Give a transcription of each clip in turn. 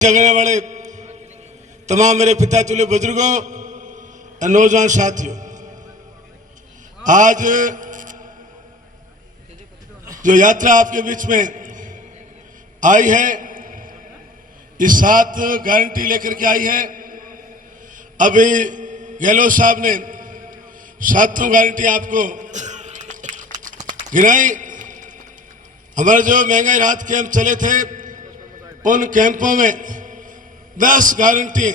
जगने वाले तमाम मेरे पिता तुल्य बुजुर्गों और नौजवान साथियों, आज जो यात्रा आपके बीच में आई है, ये 7 गारंटी लेकर के आई है। अभी गहलोत साहब ने 7 गारंटी आपको गिनाई। हमारे जो महंगाई राहत कैंप चले थे, उन कैंपों में 10 गारंटी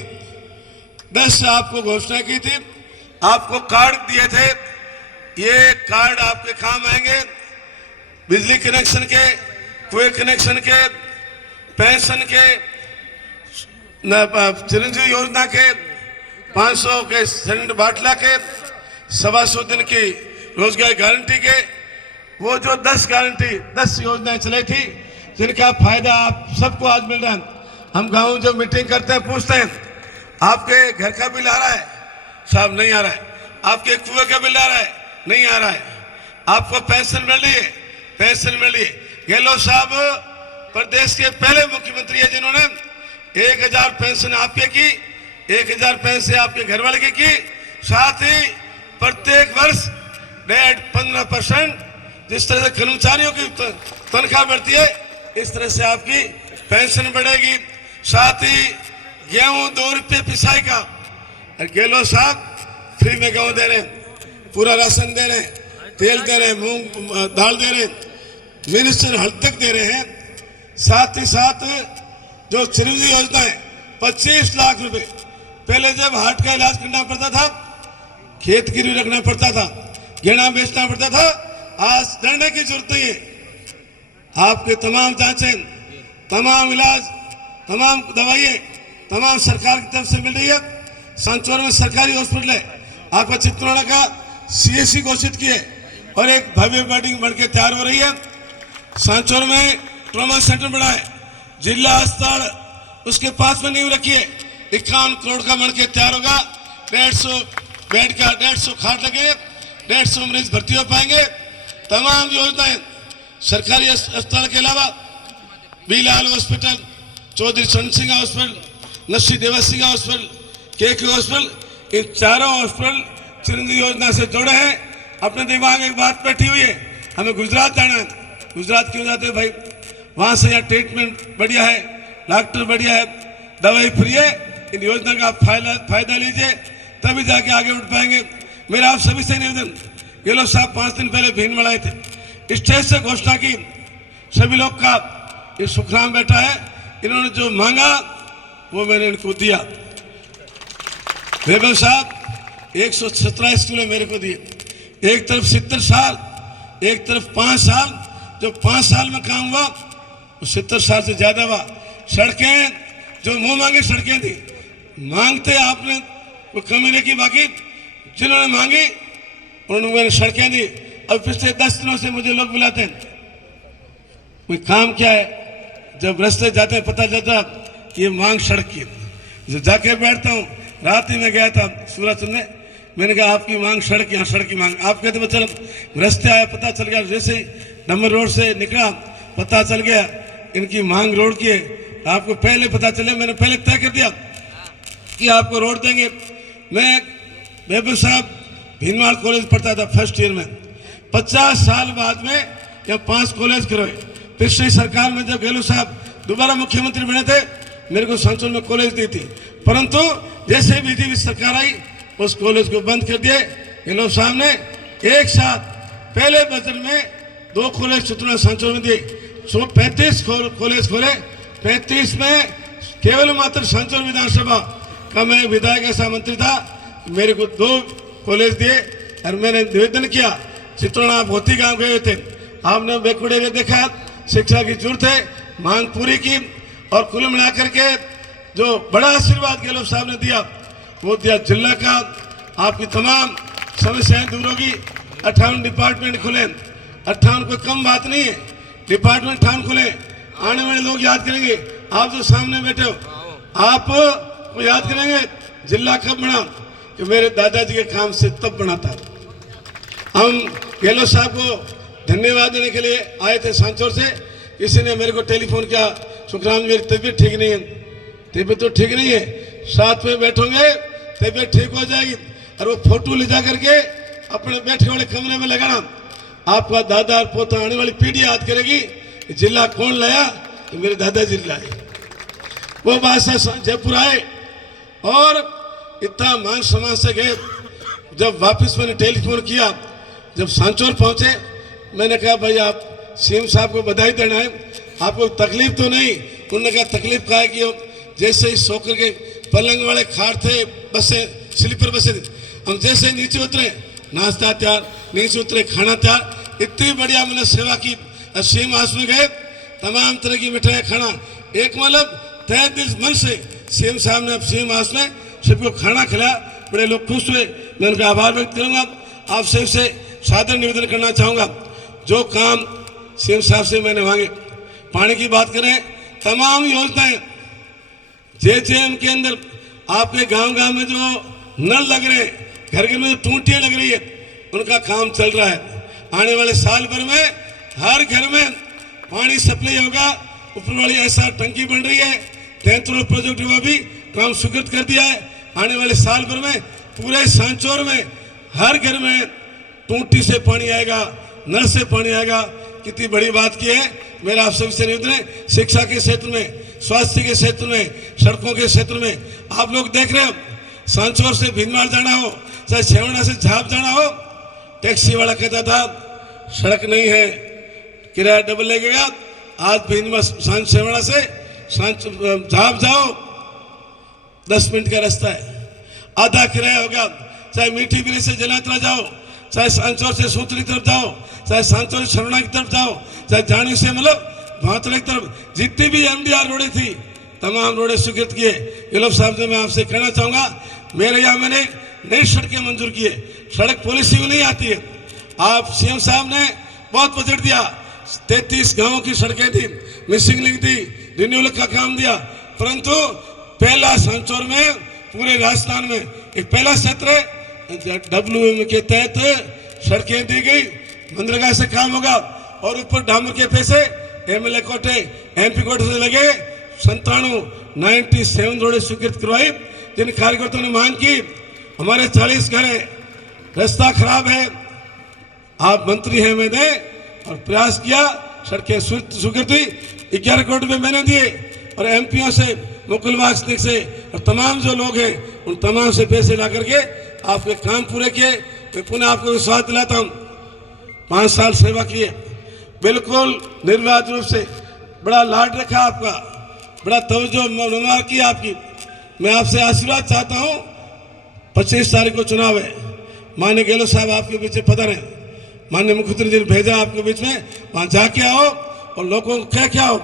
10 आपको घोषणा की थी, आपको कार्ड दिए थे। ये कार्ड आपके काम आएंगे। बिजली कनेक्शन के, कुएं कनेक्शन के, पेंशन के, चिरंजीवी योजना के, 500 के सिलेंडर बाटला के, 125 दिन की रोजगार गारंटी के, वो जो 10 गारंटी 10 योजनाएं चलाई थी, जिनका फायदा आप सबको आज मिल रहा है। हम गाँव जब मीटिंग करते हैं, पूछते हैं आपके घर का बिल आ रहा है? साहब नहीं आ रहा है। आपके कुएं का बिल आ रहा है? नहीं आ रहा है। आपको पेंशन मिल रही है? पेंशन मिल रही है। गहलोत साहब प्रदेश के पहले मुख्यमंत्री है जिन्होंने 1000 पेंशन आपके की, 1000 पेंशन आपके घरवाले की। साथ ही प्रत्येक वर्ष 15% जिस तरह से कर्मचारियों की तनख्वाह बढ़ती है, इस तरह से आपकी पेंशन बढ़ेगी। साथ ही गेहूं 2 रुपये पिसाई का, और गहलोत साहब फ्री में गेहूं दे रहे हैं, पूरा राशन दे रहे हैं, तेल दे रहे हैं, मूंग दाल दे रहे हैं, मिनिस्टर हल तक दे रहे हैं। साथ ही साथ जो चिरंजीवी योजना है, 25 लाख रुपए। पहले जब हार्ट का इलाज करना पड़ता था, खेत गिरवी रखना पड़ता था, गेड़ा बेचना पड़ता था, आज डरने की जरूरत नहीं है। आपके तमाम जांचें, तमाम इलाज, तमाम दवाइयाँ, तमाम सरकार की तरफ से मिल रही है। सांचौर में सरकारी हॉस्पिटल है, आपका चित्तौड़ा का CSC घोषित किए और एक भव्य बिल्डिंग बनकर तैयार हो रही है। सांचौर में ट्रॉमा सेंटर बना है, जिला अस्पताल उसके पास में नींव रखी है, 51 करोड़ का बनकर तैयार होगा। 150 बेड का 150 खाट लगे, 150 मरीज भर्ती हो पाएंगे। तमाम योजनाएं सरकारी अस्पताल के अलावा बीलाल हॉस्पिटल, चौधरी चरण सिंह हॉस्पिटल, नसी देवस सिंह हॉस्पिटल, KK हॉस्पिटल, इन चारों हॉस्पिटल चिरंजीवी योजना से जुड़े हैं। अपने दिमाग में एक बात बैठी हुई है, हमें गुजरात जाना है। गुजरात क्यों जाते हैं भाई? वहां से यहाँ ट्रीटमेंट बढ़िया है, डॉक्टर बढ़िया है, दवाई फ्री है। इन योजना का फायदा लीजिए, तभी जाके आगे उठ पाएंगे। मेरा आप सभी से निवेदन, गहलोत साहब 5 दिन पहले भीन में आए थे, स्टेज से घोषणा की, सभी लोग का ये सुखराम बैठा है, इन्होंने जो मांगा वो मैंने इनको दिया। वेबल साहब 117 स्कूलें मेरे को दिए, एक तरफ 70 साल, एक तरफ 5 साल। जो 5 साल में काम हुआ वो 70 साल से ज्यादा हुआ। सड़कें जो मुंह मांगे सड़कें दी, मांगते आपने वो कमी नहीं की, बाकी जिन्होंने मांगी उन्होंने मैंने सड़कें दी। अब पिछले 10 दिनों से मुझे लोग बुलाते हैं, कोई काम क्या है? जब रास्ते जाते हैं पता चलता कि ये मांग सड़क की। जो जाके बैठता हूँ, रात ही में गया था सूरत सुनने, मैंने कहा आपकी मांग सड़क, यहाँ सड़क की मांग। आप कहते चल रास्ते आया, पता चल गया, जैसे ही नंबर रोड से निकला पता चल गया इनकी मांग रोड की है। आपको पहले पता चले, मैंने पहले तय कर दिया कि आपको रोड देंगे। मैं महबूब साहब भीनमाल कॉलेज पढ़ता था फर्स्ट ईयर में, 50 साल बाद में यहाँ 5 कॉलेज करवाए। पिछली सरकार में जब गहलोत साहब दोबारा मुख्यमंत्री बने थे, मेरे को सांचौर में कॉलेज दी थी, परंतु जैसे बीजेपी सरकार आई उस कॉलेज को बंद कर दिए। गहलोत साहब ने एक साथ पहले बजट में 2 कॉलेज चित्तौड़ा सांचौर में दिए, 35 कॉलेज खोले। 35 में केवल मात्र सांचौर विधानसभा का मैं विधायक ऐसा मंत्री था, मेरे को 2 कॉलेज दिए। और मैंने निवेदन किया, चित्तौड़ा भोती गांव गए थे, आपने बैकवर्ड एरिया देखा, शिक्षा की जरूरत है, मांग पूरी की। और कुल मिलाकर के जो बड़ा आशीर्वाद गहलोत साहब ने दिया वो दिया जिला का, आपकी तमाम समस्याएं दूर होगी। 58 डिपार्टमेंट खुले, 58 कोई कम बात नहीं है, डिपार्टमेंट 58 खुले। आने वाले लोग याद करेंगे, आप जो सामने बैठे हो आप वो याद करेंगे जिला कब बना, कि मेरे दादाजी के काम से तब बना था। हम गहलोत साहब को धन्यवाद देने के लिए आए थे सांचौर से। किसी ने मेरे को टेलीफोन किया, सुखराम मेरी तबीयत ठीक नहीं है, तबीयत तो ठीक नहीं है, साथ में बैठोगे तबीयत ठीक हो जाएगी। और वो फोटो ले जा करके अपने बैठे वाले कमरे में लगाना। आपका दादा और पोता आने वाली पीढ़ी याद करेगी जिला कौन लाया, तो मेरे दादाजी लाए। वो बादशाह जयपुर आए और इतना मान सम्मान से गए। जब वापस मैंने टेलीफोन किया, जब सांचौर पहुंचे, मैंने कहा भाई आप सीएम साहब को बधाई देना है, आपको तकलीफ तो नहीं? उन्होंने कहा तकलीफ का है कि जैसे ही सोकर के पलंग वाले खाट थे, बसें स्लीपर बसें, हम जैसे नीचे उतरे नाश्ता तैयार, नीचे उतरे खाना तैयार। इतनी बढ़िया मैंने सेवा की। सीएम हाउस में गए, तमाम तरह की मिठाई खाना, एक मतलब तय दिल मन से सीएम साहब ने सीएम हाउस में सबको खाना खिलाया। बड़े लोग खुश हुए, मैं उनका आभार व्यक्त करूंगा। आप सबसे सादर निवेदन करना चाहूँगा, जो काम सीएम साहब से मैंने मांगे, पानी की बात करें, तमाम योजनाएं जेजेएम के अंदर आपके गांव-गांव में जो नल लग रहे हैं, घर-घर में जो टूटियां लग रही है, उनका काम चल रहा है। आने वाले साल भर में हर घर में पानी सप्लाई होगा। ऊपर वाली ऐसा टंकी बन रही है, 33 प्रोजेक्ट वो भी काम स्वीकृत कर दिया है। आने वाले साल भर में पूरे सांचौर में हर घर में टूटी से पानी आएगा, नल से पानी आएगा। कितनी बड़ी बात की है। मेरा आप सबसे निवेदन है, शिक्षा के क्षेत्र में, स्वास्थ्य के क्षेत्र में, सड़कों के क्षेत्र में आप लोग देख रहे हो, सांचौर से भीनमाल जाना हो, चाहे छेवड़ा से झाप जाना हो, टैक्सी वाला कहता था सड़क नहीं है, किराया डबल लगेगा। आज भीनमाल छेवड़ा से झाप जाओ, 10 मिनट का रास्ता है, आधा किराया होगा। चाहे मीठी बिली से जलात्रा जाओ, चाहे सांचौर से सूत्री तरफ जाओ, चाहे सांचौर से छरौना की तरफ जाओ, चाहे जानी से मतलब भातड़ा की तरफ, जितनी भी एमडीआर रोडें थी, तमाम रोडें स्वीकृत किए। ये लोग साहब से मैं आपसे कहना चाहूँगा, मेरे यहाँ मैंने नई सड़कें मंजूर किए। सड़क पॉलिसी में नहीं आती है। आप सीएम साहब ने बहुत बजट दिया, 33 गाँवों की सड़कें दी, मिसिंग लिंक दी, रिन्यूअल का काम दिया, परंतु पहला सांचौर में पूरे राजस्थान में एक पहला क्षेत्र WM के तहत सड़कें दी गई, मनरेगा से काम होगा। और ऊपर डामर के पैसे एमएलए कोटे, MP कोटे से लगे 97 रोडें स्वीकृत करवाई। जिन कार्यकर्ताओं ने मांग की, हमारे 40 घर है, रास्ता खराब है, आप मंत्री हैं, मैंने और प्रयास किया, सड़कें स्वीकृत हुई। 11 करोड़ रुपये मैंने दिए और MPओ से, मुकुल वासनिक से और तमाम जो लोग हैं, उन तमाम से पैसे ला करके आपके काम पूरे किए। मैं पुनः आपको विश्वास दिलाता हूँ, 5 साल सेवा किए, बिल्कुल निर्विवाद रूप से, बड़ा लाड रखा आपका, बड़ा तवज्जो नमार किया आपकी। मैं आपसे आशीर्वाद चाहता हूँ। 25 तारीख को चुनाव है, माननीय गहलोत साहब आपके बीच पधारे हैं, माननीय मुख्यमंत्री जी ने भेजा आपके बीच में, वहाँ जाके आओ और लोगों को कह के आओ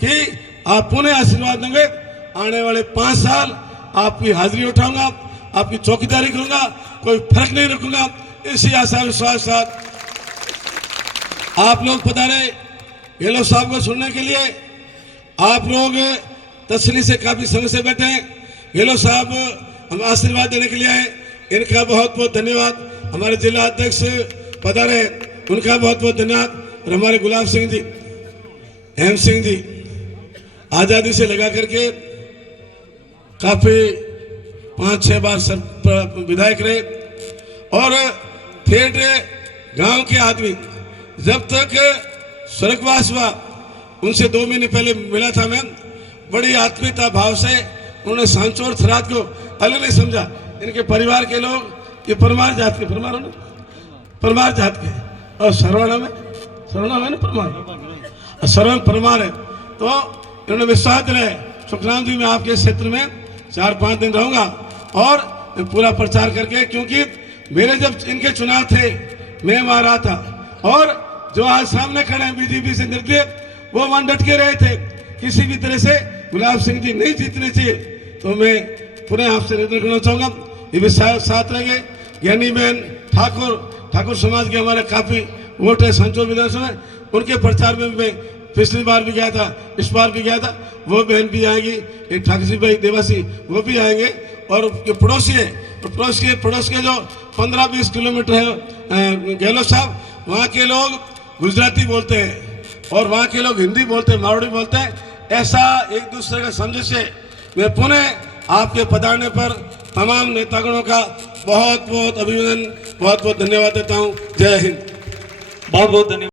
कि आप पुनः आशीर्वाद देंगे। आने वाले 5 साल आपकी हाजिरी उठाऊंगा, आपकी चौकीदारी करूंगा, कोई फर्क नहीं रखूंगा। इसी आशा विश्वास साथ आप लोग पधारे गहलोत साहब को सुनने के लिए। आप लोग तसल्ली से काफी समय से बैठे हैं। गहलोत साहब हम आशीर्वाद देने के लिए आए, इनका बहुत बहुत धन्यवाद। हमारे जिला अध्यक्ष पधारे, उनका बहुत बहुत धन्यवाद। और हमारे गुलाब सिंह जी, हेम सिंह जी आजादी से लगा करके काफी 5-6 बार विधायक रहे और ठेठ गांव के आदमी जब तक स्वर्गवास हुआ, उनसे 2 महीने पहले मिला था मैं, बड़ी आत्मीयता भाव से उन्होंने सांचौर थराद को अलग नहीं समझा। इनके परिवार के लोग ये परमार जात के, परमार जात के, और सरवणा में ना परमार, सरवण परमार है। तो इन्होंने विश्वास दिलाया, सुखराम जी मैं आपके क्षेत्र में 4-5 दिन रहूंगा और पूरा प्रचार करके, क्योंकि मेरे जब इनके चुनाव थे मैं वहां रहा था और जो आज सामने खड़े हैं बीजेपी से निर्दलीय, वो वहां डट के रहे थे, किसी भी तरह से गुलाब सिंह जी नहीं जीतने चाहिए। तो मैं पुनः आपसे निवेदन करना चाहूंगा, ये भी साथ रहेंगे। ज्ञानी बहन ठाकुर समाज के हमारे काफी वोट है सांचौर विधानसभा में, उनके प्रचार में मैं पिछली बार भी गया था, इस बार भी गया था, वो बहन भी आएगी, एक ठाकुर भाई देवासी वो भी आएंगे। और जो पड़ोसी है, तो पड़ोस के जो 15-20 किलोमीटर है गहलोत साहब, वहाँ के लोग गुजराती बोलते हैं और वहाँ के लोग हिंदी बोलते हैं, मारवाड़ी बोलते हैं। ऐसा एक दूसरे का समझ से मैं पुनः आपके पधारने पर तमाम नेतागणों का बहुत बहुत अभिनंदन, बहुत बहुत धन्यवाद देता हूँ। जय हिंद। बहुत बहुत धन्यवाद।